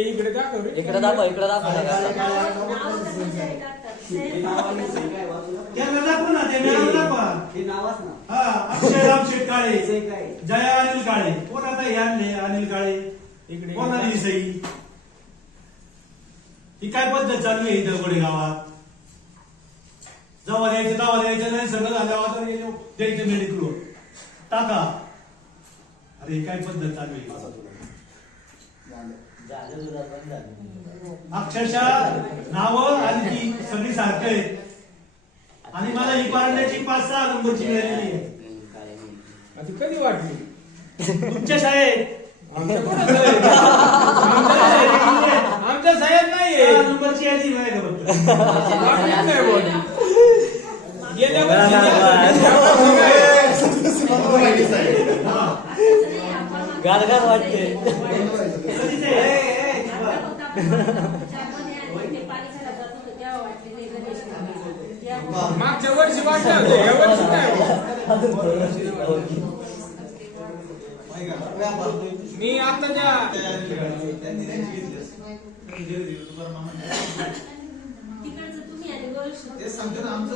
इकडे दाखव रे. इकडे दाखव इकडे दाखव. काळे, काळे. काळे, काळे. हे? त्यांना ना ते मॅडम दाखवा. हे हा अक्षयराम सही काय? जया अनिल काळे. कोण आता हे आणले अनिल काळे? इकडे कोण आली ही सही ही काय पद्धत चालू आहे इथं गोडे गावात जवळ यायचं दावा द्यायचं नाही सगळं झाल्यावर तर हे द्यायचं मेडिकल टाका. अरे ही काय पद्धत चालू आहे. अक्षरशः नावं आणि ती सगळी सारखं आहे आणि मला ही पारण्याची पाच सहा नंबरची मिळालेली आहे. कधी वाटली? तुमच्या शाळेत? आमच्या शाळेत- आमच्या साहेब नाहीये. सहा नंबरची यादी नाही. गेल्या वर्षी हा. असं नाही, आपण- गारगार वाटते. आता मागच्या वर्षी वाटलं. मी आताच्या तिकडचं तुम्ही आणि वर्ष तेच सांगतो आमचं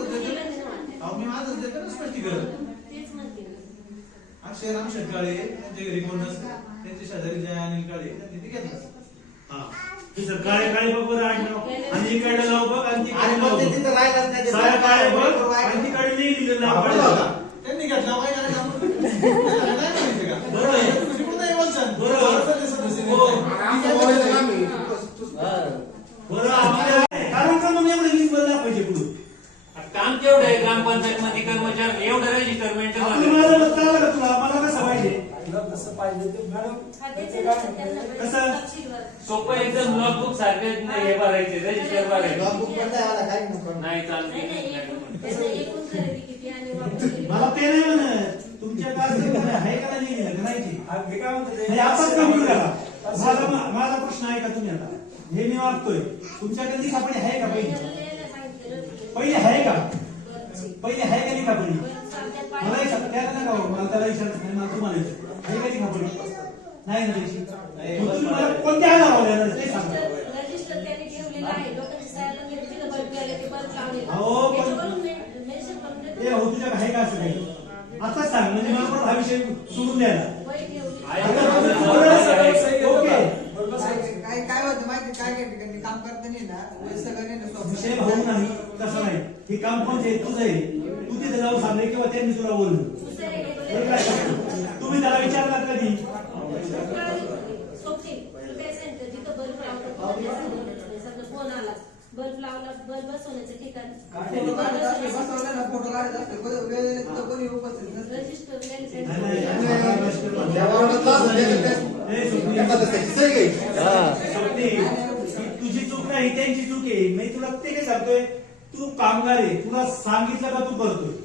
मी माझं स्पष्टीकरण. अक्षय राम शेटकाळे त्यांच्या घरी कोण नसतं त्यांचे शेजारी जय अनिल काळे त्यांनी ते घेतलं हा. हे काळे काळे बघ बरं. आणि इकडे बघ आणि तिकडे आणि नाव मग ते बघ. तिथं राहिलाच नाही ते साऱ्या काळे बघ बरोबर आहे. आणि तिकडे नाही लिहिलं नाव आपलं काळे. होता. त्यांनी घेतला काय करायचं आपण? त्याला काय म्हणायचं का? बरोबर आहे. तुम्ही? बरोबर. सदस्य हो. हा. बरं आपल्या कारण का मग एवढं वीज बदला पाहिजे पुढे काम केवढं आहे ग्रामपंचायत मध्ये कर्मचारी एवढं रजिस्टर आपलं मेंटेन माझं का तुला खात्याचे नसतात, त्यांना कसं? सोपं एकदम लॉकबुक सारखे हे भरायचे रजिस्टर भरायचे. लॉकबुक पण नाही आला, काही नको. नाही चालू नाही, नाही, एकूण- त्यांना एकूण खरेदी किती आणि वापर किती. मला ते नाही म्हणत. तुमच्या आहे का नाही का नाही ते? नाही, आपण करा माझा माझा प्रश्न आहे का तुम्ही आता? हे मी वागतोय. तुमच्याकडे लिखापडी आहे का पहिली. पहिली आहे का. पहिली आहे का पाय- मला विचार त्याला नका हो, मला त्याला नाही मला तुम्हाला विचार नाही मला कोणत्या ते सांगा. रजिस्टर रजिस्टर त्यांनी ठेवलेलं आहे. लोकांची साहेबांना गेले तिथं बल्ब गेले ते बल्ब लावले. अहो, पण- त्याच्यावरून मे- मेन्शन करून देतो. ए हो तुझ्याकडे आहे का असं काही? आता सांग म्हणजे मला परत हा विषय सोडून द्यायला. ओके. काय काय होतं माहिती काय काम करताना ना. हे नाही. विषय भाऊ नाही तसं नाही. हे काम कोणते? तुझं आहे. तू तिथे जाऊन सांगले किंवा त्यांनी तुला बोललं दुसरं एक बरं बोलले. काय? तुम्ही त्याला विचारलात कधी सोबती. ते सांगितलं, जिथं बल्ब लावतात, तिथं ते सांगितलं. समजा फोन आला बल्ब लावला बल्ब बसवण्याचं ठिकाण फोटो काढत असले, बसवलं ना, फोटो काढत असले, कोणी वेळ दिला तिथं कोणी उपस्थित नसतं. रजिस्टर नाही, नाही, त्यांनी नाही, नाही, प्रश्न नाही. ए, स्वप्नी, हा. ही तुझी चूक नाही त्यांची चूक आहे. मी तुला ते काय सांगतोय तू कामगार आहे तुला सांगितलं का तू करतोय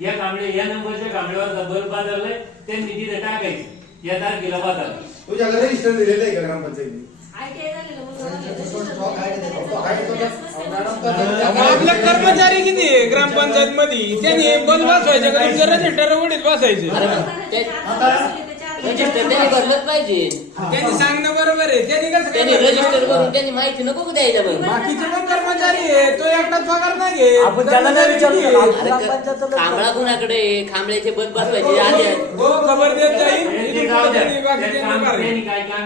या कांबळे या नंबरच्या कांबळेवर बल्ब बदललाय त्यांनी तिथे टाकायचे या तारखेला बदल तुझ्याकडे रजिस्टर दिलेलं आहे का ग्रामपंचायतीने? आपले कर्मचारी किती आहे ग्रामपंचायत मध्ये त्यांनी बंद बसवायचे का? तुमचं रजिस्टर उडीत रजिस्टर त्यांनी भरलंच पाहिजे. त्यांनी सांगणं बरोबर आहे. त्यांनी कसं त्यांनी रजिस्टर करून त्यांनी माहिती नको का द्यायला मग बाकीचे पण कर्मचारी तो एकटाच पगार नाही घेत. आपण त्याला नाही विचारलं अरे कांबळा कुणाकडे आहे? खांबळ्याचे बंद बसवायचे आले हो खबर देत जाईल. इथून पुढे त्यांनी बाकीचे नकार आहे.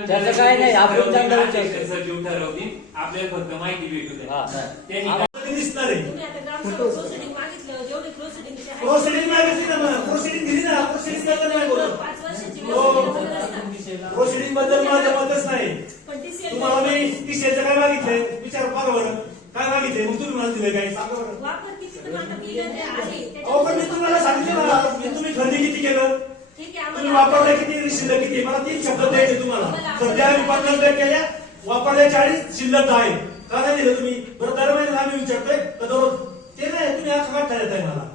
त्याचं काय नाही, आपण चांगलं विचारतो. सचिव ठरवतील. आपल्याला फक्त माहिती भेटू द्या. हा. त्यांनी ते दिसणार आहे. तुम्ही आता ग्रामसभा प्रोसिडिंग मागितलं जेवढी प्रोसिडिंग प्रोसिडिंग मागितली ना मग. प्रोसिडिंग दिली ना. प्रोसिडिंगबद्दल नाही बोलत. पाच वर्षाची हो. असतात. प्रोसिडिंगबद्दल माझं मतच नाही. पण TCL तुम्हाला मी टीसीचं काय मागितलंय? विचार बघा बरं. काय मागितलंय मग तुम्ही मला दिलं काय सांगा बरं. वापर किती तर आता बिलं ते आहे. अहो पण मी तुम्हाला सांगितलं ना मी तुम्ही खरेदी किती केलं? ठीक आहे तुम्ही आम्हाला वापरल्या किती शिल्लक किती? मला तीन शब्द द्यायचे तुम्हाला. सध्या आम्ही पन्नास बॅग केल्या वापरल्या चाळीस शिल्लक आहे. का नाही दिलं तुम्ही? बरं दर महिन्याला आम्ही विचारतोय का दररोज? ते नाही तुम्ही आज का ठरत आहे मला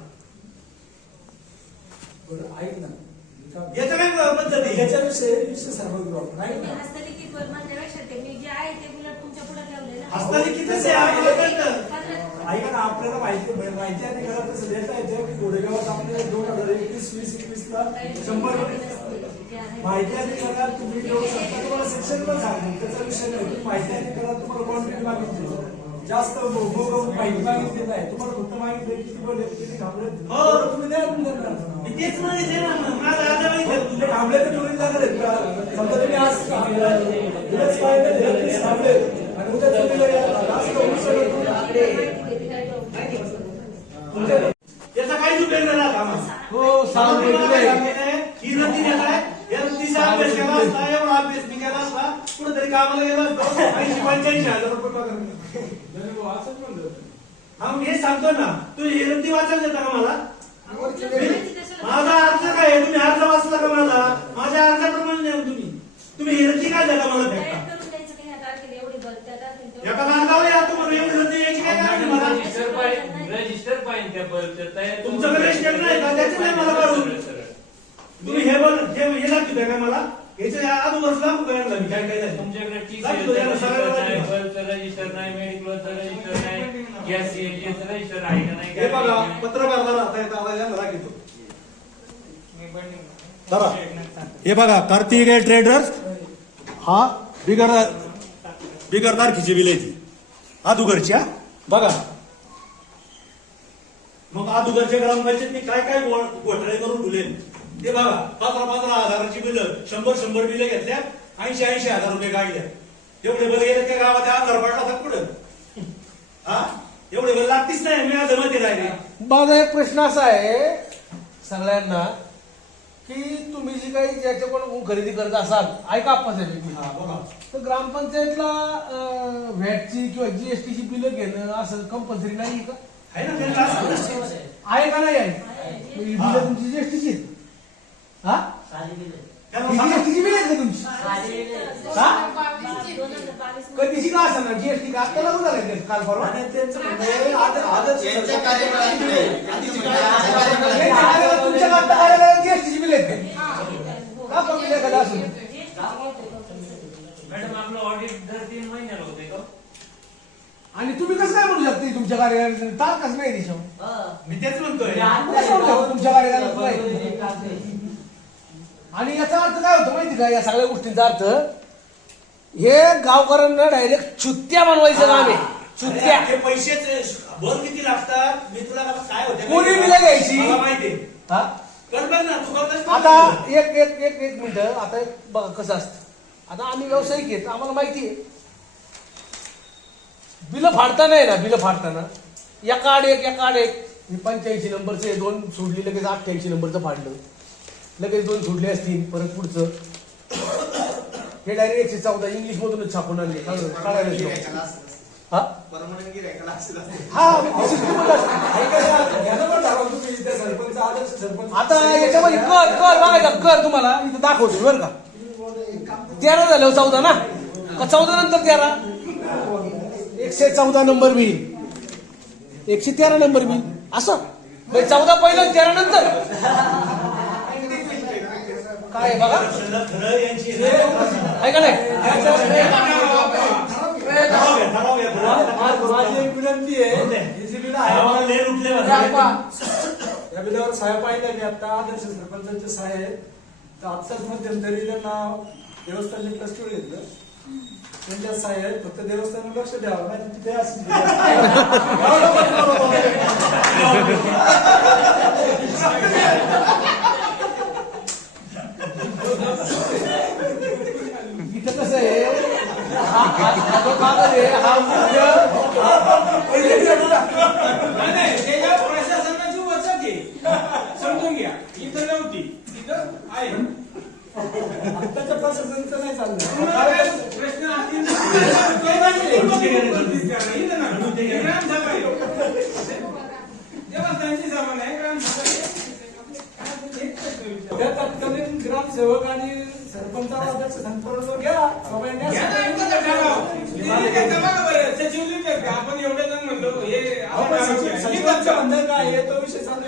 याचं काय पद्धत आहे? याच्याविषयी विषय सर्व घेऊ आपण. आहे तुम्ही ना हस्तलिखित वर म्हणण्यापेक्षा ते मी जे आहे ते हस्तलिखितच ऐका ना? आपल्याला माहिती माहिती आणि खरं तसं देता येतं की गोडेगावात आपले दोन हजार एकवीस वीस एकवीस ला शंभर माहिती आणि करार तुम्ही घेऊ शकता. तुम्हाला शिक्षण पण सांगतो त्याचा विषय नाही. तुम्ही माहिती आणि करार तुम्हाला मागितली. जास्त माहिती मागितली नाही. तुम्हाला फक्त मागितले किती बोलले किती थांबले हो. तुम्ही द्या मी तेच म्हणते ना. तुमचे थांबले तर तुम्ही जाणार आहेत का समजा तुम्ही आज थांबले आणि उद्या तुम्ही जर जास्त होऊ शकत तुमच्या याचा काही उपयोग नाही राहत आम्हाला. हो. ही या अभ्यास केला असता एवढा अभ्यास मी केला असता कुठेतरी कामाला गेला असतो. ऐंशी पंच्याऐंशी हजार रुपये पगार. हा मग हे सांगतो ना. तुम्ही हे नदी वाचायला देता का मला? माझा अर्ज काय तुम्ही अर्ज वाचला का माझा माझ्या अर्जाप्रमाणे तुम्ही. तुम्ही हे काय देता मला एका मार्गावर या तुम्हाला एवढी नदी यायची काय कारण आहे मला रजिस्टर पाहिजे रजिस्टर पाहिजे त्या बल्बचं तयार तुमच्याकडे रजिस्टर नाही का? त्याचं नाही मला. तुम्ही हे बोल हे हे मला याच्या अगोदर लागू काय काय काय झालं? तुमच्याकडे. बल्बचं रजिस्टर नाही मेडिकलचं रजिस्टर नाही गॅस सीएनजीचं रजिस्टर आहे का नाही हे बघा. पत्र भरला राहता येतं आवाज याला दाखवतो चला हे बघा कार्तिक ट्रेडर्स हा बिगर बिगर तारखेची बिल ती आदुगरची हा? बघा. मग आदुगरच्या ग्रामपंचायतनी काय काय घोटाळे करून ठेवले? ते बघा. पंधरा पंधरा हजाराची बिलं शंभर शंभर बिलं घेतल्या ऐंशी ऐंशी हजार रुपये काढल्या एवढे बरं गेले त्या गावात आजार पडला तर पुढं हा? एवढे बरं लागतीच नाही मी आज मध्ये राहिले. माझा एक प्रश्न असा आहे सगळ्यांना. की तुम्ही जी काही ज्याच्याकडून खरेदी करत असाल ऐका आपण हा बघा. तर ग्रामपंचायतला अं, व्हॅटची किंवा जीएसटीची बिलं घेणं असं कंपल्सरी नाही का? आहे ना त्यांना असं. आहे का नाही आहे? ही बिलं तुमची जीएसटीची हा? त्यांना सांगा. जीएसटीची बिल आहेत का तुमची? हा? कधीची का असं ना जीएसटी का? आता लागू झालं काल परवा? आणि त्यांचं म्हणणं आहे, आद- आदर्श यांच्या सरकार- कार्यकाळात नाही, नाही, तुमच्या कार्यालयात जीएसटीची बिल आहेत का? का कमी नाही का असं मॅडम आपलं ऑडिट दर तीन महिन्याला होते का आणि तुम्ही कसं काय म्हणू शकते तुमच्या कार्यालयात तारखाच नाही त्याच्यावर मी तेच म्हणतोय. कसं तुमच्या कार्यालयात नाही आणि याचा अर्थ काय होतो माहिती का? या सगळ्या गोष्टींचा अर्थ हे गावकऱ्यांना डायरेक्ट चुत्त्या बनवायचं काम आहे. चुत्त्या. अरे, ते पैशाचे बोल किती लागतात? मी तुला काय होते कोणी बिलं घ्यायची? मला माहितीये हा? कर बघ ना तू करतोस आता. एक एक एक एक मिनिट. आता एक बघा कसं असतं. आता आम्ही व्यावसायिक आहेत आम्हाला माहिती आहे. बिलं फाडताना आहे ना बिलं फाडताना. एका आड एक एका आड एक. हे पंच्याऐंशी नंबरचं दोन सोडली लगेच अठ्ठ्याऐंशी नंबरचं फाडलं. लगेच दोन सोडले असतील परत पुढचं. हे डायरेक्ट एकशे चौदा इंग्लिश मधूनच छापून आणले. शिकव. हा. हा आता याच्यामध्ये कर कर बघायचा कर तुम्हाला. इथं दाखवतो बरं का. तेरा झालं चौदा ना? का चौदा नंतर तेरा? एकशे चौदा नंबर बिल एकशे तेरा नंबर बिल असं. म्हणजे चौदा पहिलं तेरा नंतर. काय आहे बघा. खरं- खरं यांची आहे. का नाही विनंती आहे. ऐका. या बिलावर पाहिल्या मी आता आदर्श सरपंचाचे साहेब आहेत. तर आत्ताच मध्यंतरी त्यांना देवस्थानने ट्रस्टीवर घेतलं त्यांच्या साहेब फक्त देवस्थान लक्ष द्यावं नाही तिथे असं इथं कसं आहे हा- प्रशासनाची वचक आहे समजून घ्या इथं नव्हती तिथं आहे आत्ताच्या प्रशासनाचं नाही चाललं प्रश्न असतील सभा नाही ग्रामसभा. त्या तत्कालीन ग्रामसेवक आणि सरपंचाला अध्यक्ष संपर्क घ्या? आपण एवढे जण म्हणलो हे आपण काय तो विषय.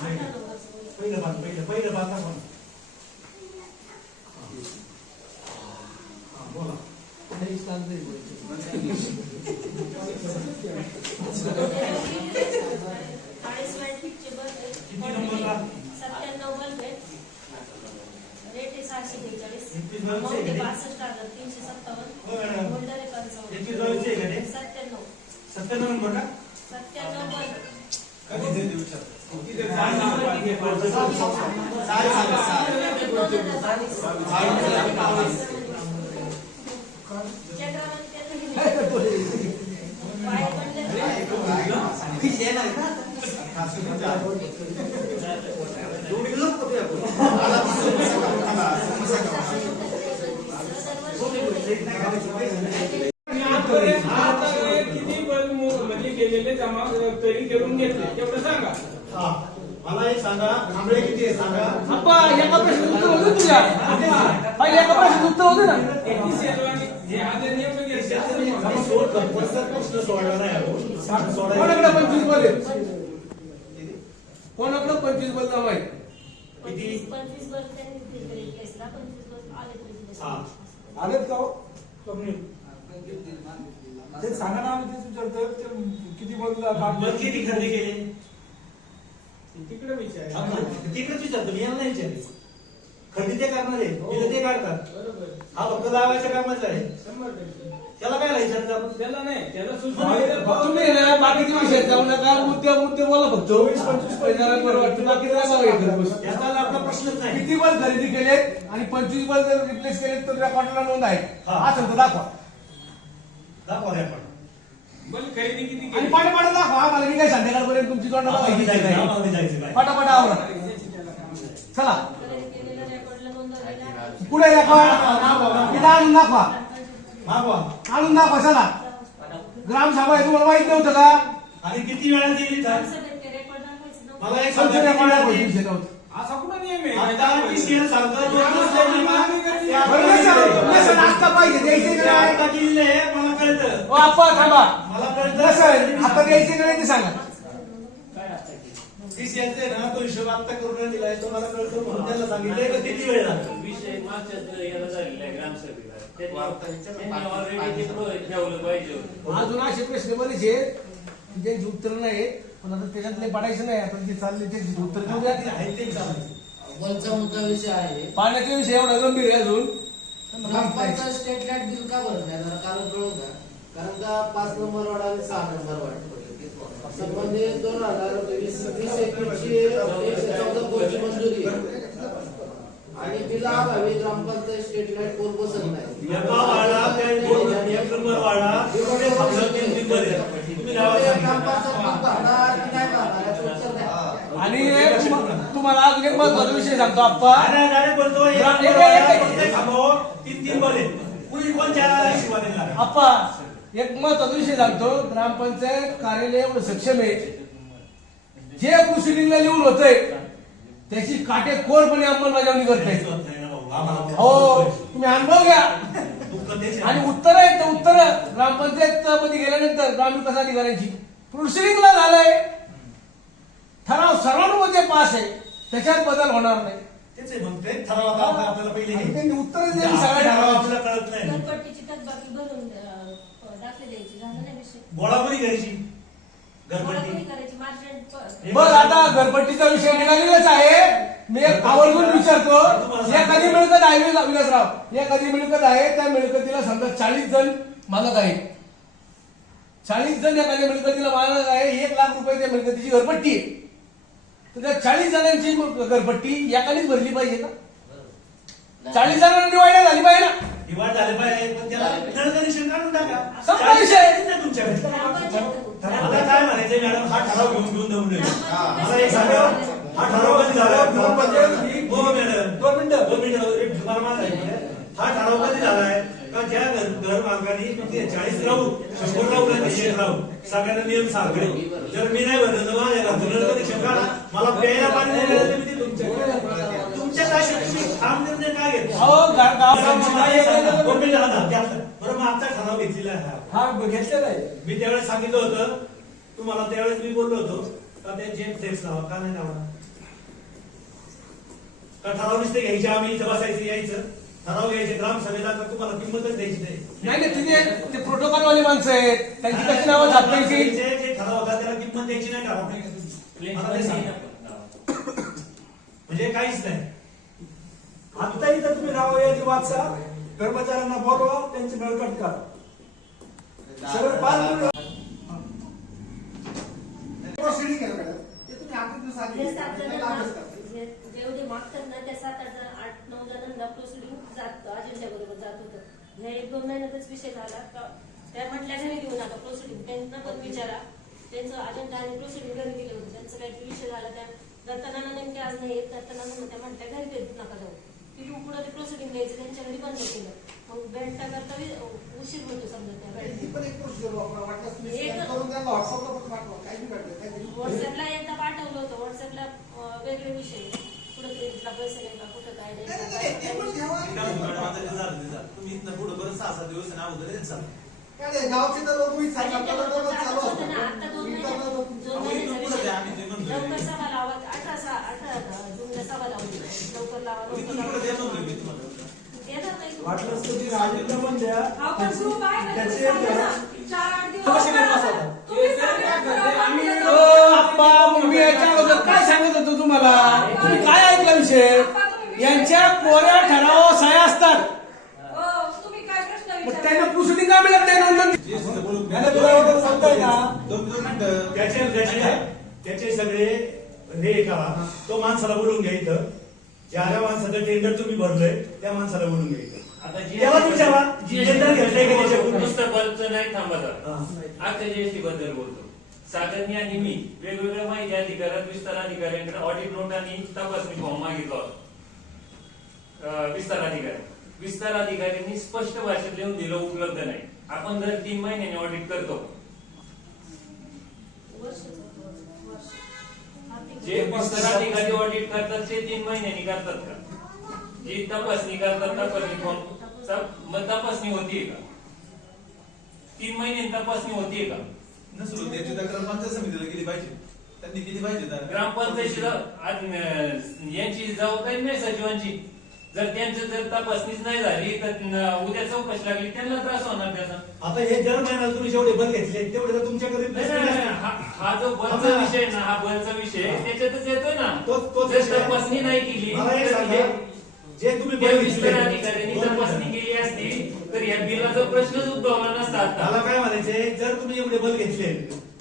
पहिलं. बांध पहिलं पहिलं बांध दाखवा बोला किती नंबर सत्त्याण्णव बल्ब आहेत रेट आहे सहाशे बेचाळीस आहे का? बासष्ट हजार तीनशे सत्तावन्न हो आहे पंचावन्न ते? सत्त्याण्णव सत्त्याण्णव नंबर का सत्त्याण्णव कधी ते देऊ शकतो तिथे जाण नाव पाहिजे. सहा झाले, सहा. किती येणार आहे ना? एवढी लोक कुठे आपण? आणि आतापर्यंत आतापर्यंत किती बल्ब मो- म्हणजे गेलेले जमा तरी करून घेतले तेवढं सांगा हा मला एक सांगा आंबळे किती आहे सांगा अप्पा एका प्रश्नाचं उत्तर होतं तुझ्या हा, एका प्रश्नाचं उत्तर होतं ना एकतीस सेलवानी जे आधी नियम घेतले आम्ही सोड प्रश्न सोडला नाही कोणाकडे पंचवीस बल आहेत कोणाकडे पंचवीस बल जमा आहेत किती? पंचवीस बल्ब आलेत का हो? ते सांगा ना आम्ही तेच विचारतोय किती बल किती खरेदी केले तिकडे विचार तिकडेच विचारतो मी यांना विचारले खरेदी ते करणार आहे ते काढतात हा फक्त लावायच्या कामाचा आहे शंभर टक्के त्याला काय विचारतात आपण त्याला नाही त्याला तुम्ही ना बाकीचे विषय जाऊ नका. मुद्दे मुद्दे बोला फक्त. चोवीस पंचवीस पैशाला बरं वाटतं. बाकी काय बघा हे करत बस. याचा आपला प्रश्नच नाही. किती बल खरेदी केलेत आणि पंचवीस बल जर रिप्लेस केलेत तर रेकॉर्डला नोंद आहे. हा. हा तर दाखवा. दाखवा रे आपण बोल खरेदी किती आणि केली पाठा दाखवा. आम्हाला मी काय संध्याकाळपर्यंत तुमची तोंड आम्हाला बघायची जायचं पाठा आवरा. चला. खरेदी केलेल्या रेकॉर्डला रेकॉर्ड इथं आणून दाखवा चला ग्रामसभा आहे तुम्हाला माहीत नव्हतं का? आणि किती वेळा नव्हतं. मला एक रेकॉर्ड. असा कुठं नियम आहे? आता ती शेअर सांगतो. दोन दिवस लागले ना, ते बरं, पाहिजे द्यायचे ते का नाही? आता किल्ले मला कळतं. ओ आप्पा थांबा. मला कळतं. नसेल आता द्यायचे का नाही ते सांगा. ती शेअरचं आहे ना तो हिशोब आता करून दिलाय तो मला कळतो म्हणून त्याला सांगितलंय का किती वेळ लागतो विषय मागच्याच याला झालेला आहे ग्रामसभेला. त्यांनी त्यांनी ऑलरेडी ते प्रो- ठेवलं पाहिजे होतं. अजून असे प्रश्न बरेच आहेत ज्यांची उत्तर नाही पण आता त्याच्यातले पडायचं नाही आपण जे चालले त्यांची उत्तर देऊ द्या आहे ते चालेल वरचा मुद्दा विषय आहे. पाण्याचा विषय एवढा गंभीर आहे अजून. स्टेट लाइट बिल का भरत नाही? जरा कारण कळू का कारण का पाच नंबर वार्ड आणि सहा नंबर वार्ड संबंधित दोन हजार वीस वीस एकवीसची एकशे चौदा कोटी मंजुरी आहे. आणि बिला अभावी ग्रामपंचायत स्टेट लाइट बोर्ड बसत नाही एका वाडा त्या दोन एक नंबर वाडा आपलं तीन तीन मध्ये तुम्ही नाव त्यामुळे सांगितलं. ग्रामपंचायत मग भरणार की नाही भरणार याचं उत्तर द्या आणि तुम्हाला अजून एक महत्त्वाचा विषय सांगतो आप्पा तीन तीन मध्ये कुणी चार आप्पा एक महत्त्वाचा विषय सांगतो. ग्रामपंचायत कार्यालय एवढं सक्षम आहे. जे प्रोसिडिंगला लिहून होतंय त्याची काटेकोरपणे अंमलबजावणी करते हो तुम्ही अनुभव घ्या. आणि उत्तर आहेत तर उत्तर. ग्रामपंचायत मध्ये गेल्यानंतर ग्रामविकास अधिकाऱ्यांची. प्रोसिडिंगला झालंय. ठराव सर्वांमध्ये पास आहे. त्याच्यात बदल होणार नाही. तेच आहे मग. ते ठराव आपल्याला पहिले उत्तर सगळ्या ठराव ठरावाची. आपल्याला कळत नाही. द्यायची झालं विषय? गोळाबरी करायची. बरं आता घरपट्टीचा विषय निघालेलाच आहे. मी एक आवर्जून विचारतो. एखादी मिळकत आहे विला- विलासराव? एखादी मिळकत आहे? त्या मिळकतीला समजा चाळीस जण मालक आहे चाळीस जण एखाद्या मिळकतीला मालक आहे एक लाख रुपये त्या मिळकतीची घरपट्टी आहे. तर त्या चाळीस जणांची घरपट्टी एकानेच भरली पाहिजे का? चाळीस जणांना डिवायड झाली पाहिजे ना. दिवाळ झाले पाहिजे पण त्याला नळ कनेक्शन काढून टाका. संपला विषय. तुमच्याकडे? मला काय म्हणायचंय मॅडम हा ठराव घेऊन घेऊन देऊ. नये मला एक सांगा हा ठराव कधी झाला? हो मॅडम. दोन मिनिटं दोन मिनिटं एक मला. हा ठराव कधी झालाय का ज्या घर घर मालकांनी चाळीस राहू शंभर राहू एक राहू सगळ्यांना नियम सारखे जर मी नाही भरलं तर माझ्या घरचं कनेक्शन काढा मला प्यायला पाणी नाही मिळालं तर मी ते तुमच्याकडे तुमच्या काय तुम्ही ठाम निर्णय काय घेतो अहो गा- गाव दोन मिनिटं राहता. त्या- बरं मग आजचा ठराव घेतलेला आहे. हा. हा घेतलेला आहे. मी त्यावेळेस सांगितलं होतं तुम्हाला त्यावेळेस मी बोललो होतो का ते जेम फ्लेक्स लावा का नाही लावा का ठराव नुसते घ्यायचे आम्ही इथं बसायचं यायचं? ठराव घ्यायचे ग्रामसभेला तर तुम्हाला किंमतच द्यायची नाही. नाही तिथे ते प्रोटोकॉल वाले माणसं आहेत. त्यांची कशी नावं छापायची जे ठराव होता त्याला किंमत द्यायची नाही सांगा. म्हणजे काहीच नाही. आता इथं तुम्ही राहा यादी वाचा कर्मचाऱ्यांना बोलवा त्यांची नळकट करा. सगळं पाच मिनिटं. प्रोसिडिंग आहे जेवढे मागतात ना त्या सात आठ जण आठ नऊ जणांना प्रोसिडिंग जात. अजिंठ्या बरोबर जात होतं. ह्या एक दोन महिन्यातच विषय झाला का? त्या म्हटल्या घरी घेऊ नका प्रोसिडिंग त्यांना पण विचारा. त्यांचं अजिंठा आणि प्रोसिडिंग घरी दिलं होतं. त्यांचं काही विषय झाला त्या दत्तानाना नेमके आज नाही येत. दत्तानाना त्या म्हटल्या घरी देत नका जाऊ. तिथून पुढे ते प्रोसिडिंग द्यायचं त्यांच्या घरी बंद केलं. मग भेटता करता उशीर होतो समजा त्या व्हॉट्सअपला एकदा पाठवलं होतं. व्हॉट्सअपला वेगळे विषय. कुठं क्रेडिटला पैसे नाही का कुठं काय. तुम्ही पुढं सहा सात दिवस ना अगोदर येत चालू गावचे तर लोक तुम्ही. की पण द्या. त्याचे मी याच्या अगोदर काय सांगत होतो तुम्हाला? तुम्ही काय ऐकला विषय? यांच्या कोऱ्या ठराव सह्या असतात. हो, तुम्ही काय प्रश्न मग? त्यांना प्रोसिडिंग काय मिळत नाही एवढं सांगताय ना दोन दोन मिनिटं त्याचे त्याचे त्याचे सगळे हे करा तो माणसाला बोलून घ्या इथं. ज्या ज्या माणसाचं टेंडर तुम्ही भरलंय त्या माणसाला बोलून घ्या इथं. आता त्याला विचारा टेंडर घेतलंय का त्याच्याकडून? नुसतं बल्बचं नाही थांबत आता. हा. आता जीएसटी बद्दल बोलतो. सागरनी आणि मी वेगवेगळ्या माहिती अधिकाऱ्यात विस्तार अधिकाऱ्यांकडे ऑडिट नोट आणि तपासणी फॉर्म मागितला होता. विस्तार अधिकारी. विस्तार अधिकाऱ्यांनी स्पष्ट भाषेत लिहून दिलं उपलब्ध नाही. आपण दर तीन महिन्याने ऑडिट करतो. जे विस्तार अधिकारी ऑडिट करतात ते तीन महिन्यांनी करतात का? जी तपासणी करतात तपासणी फॉर्म मग तपासणी होतीये का? तीन महिन्यांनी तपासणी होतीये का? नसलो त्याची तक्रार पंचायत समितीला गेली पाहिजे. त्यांनी केली पाहिजे ग्रामपंचायतीला यांची जबाबदारी नाही सचिवांची. जर त्यांची जर तपासणीच नाही झाली तर उद्या चौकशी लागली त्यांना त्रास होणार त्याचा आता हे दर महिन्याला तुम्ही जेवढे बल घेतले तेवढे तर तुमच्याकडे नाही, नाही, नाही, हा- हा जो बलचा हा. विषय ना हा बलचा विषय त्याच्यातच येतोय ना तोच- तोच जर विषय. तपासणी नाही केली मला एक तर सांगा, हे- जे तुम्ही त्या बल विस्तार घेतले अधिकाऱ्यांनी दोन तपासणी. केली असती तर या बिलाचा प्रश्नच उद्भवला नसता आता मला काय म्हणायचे जर तुम्ही एवढे बल घेतले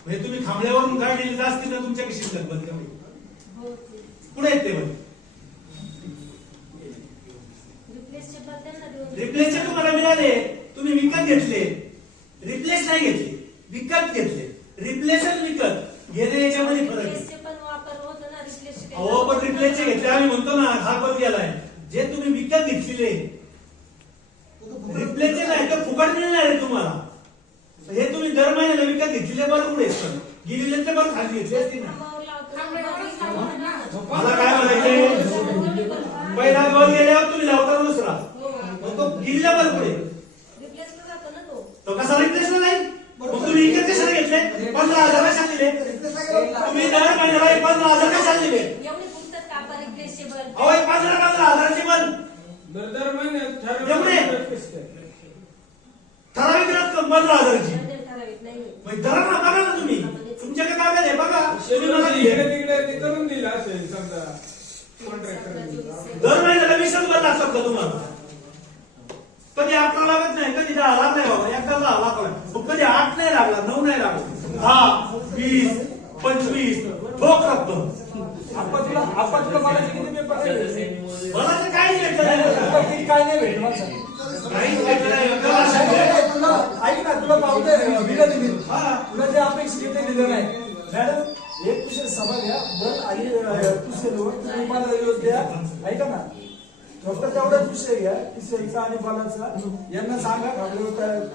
म्हणजे तुम्ही खांबल्यावरून काढलेले असतील ना तुमच्या कशी बल तेवढे हो, ते. पुढे आहेत ते बल रिप्लेसचे तुम्हाला मिळाले. तुम्ही विकत घेतले. रिप्लेस नाही घेतले. विकत घेतले. रिप्लेस आणि विकत. घेणे याच्यामध्ये फरक रिप्लेसचे पण वापर होतो ना रिप्लेसचे पण घेतले. आम्ही म्हणतो ना हा बल गेलाय. जे तुम्ही विकत घेतलेले. रिप्लेसचे नाही तर फुकट मिळणार आहे तुम्हाला. हे तुम्ही दर महिन्याला विकत घेतलेले कुठे आहेत? गेलेले तर बल खाली घेतले थांबवणार ना. मला काय म्हणायचे पहिला बल गेल्यावर तुम्ही लावता दुसरा मग तो गिल्ला बल पुढे रिप्लेसला जातो ना तो तो कसा रिप्लेसला नाही मग तुम्ही विकत कशाला घेतले पंधरा हजार सांगितले तुम्ही दर महिन्याला एक पंधरा हजार एवढे? ठराविक रक्कम पंधरा हजाराची ते ठराविक नाहीये मग धरा ना बघा ना तुम्ही तुमच्याकडे काय आहे बघा तुम्ही मला शेतकरी दिले. इकडे तिकडे ते करून दिलं असेल समजा कॉन्ट्रॅक्टर दर महिन्याला वीसच भरला असतात का तुम्हाला कधी अकरा लागत नाही कधी दहा लाख नाही बाबा एकदा दहा लाख लागला. मग कधी आठ नाही लागला नऊ नाही लागला दहा वीस पंचवीस रक्कम आपण तुला आपण तुला मला किती पेपर? मला तर काही नाही भेटलं काय नाही भेटलं. तुला ऐक ना तुला पावते दिलं दिली हा. तुला जे अपेक्षित ते दिलं नाही मॅडम एक विषय सभा घ्या. बल आणि पुसेलवर तुम्ही मला द्या. ऐका ना. फक्त तेवढाच विषय घ्या किसेलचा आणि बलाचा यांना सांगा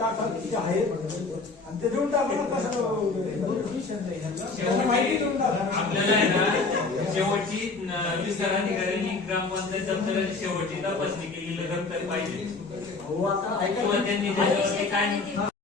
टाका किती आहे आणि ते देऊन टाका ना कसं माहिती देऊन टाका. आपल्याला आहे ना शेवटची न- विस्तार अधिकाऱ्यांनी ग्रामपंचायत दप्तराची शेवटची तपासणी केलेली दप्तर पाहिजे. हो आता ऐका किंवा ना. त्यांनी काय